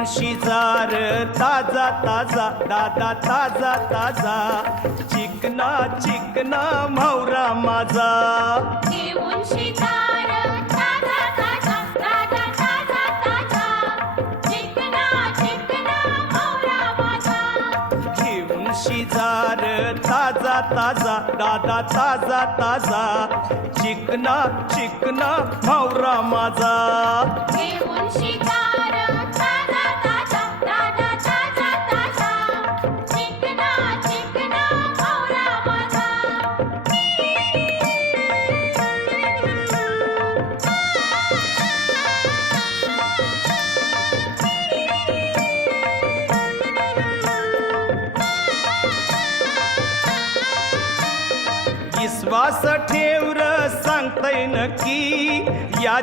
घेऊन शिजार ताजा ताजा दादा ताजा ताजा चिकना चिकना म्हावरा माझा घेऊन शिकार ताजा ताजा ताजा ताजा ताजा चिकना चिकना म्हावरा माझा घेऊन शिजार ताजा ताजा दादा ताजा ताजा चिकना चिकना म्हावरा माझा घेऊन शिकार ताजा ताजा ताजा ताजा ताजा चिकना चिकना म्हावरा माझा विश्वास ठेवर सांगतय नक्की या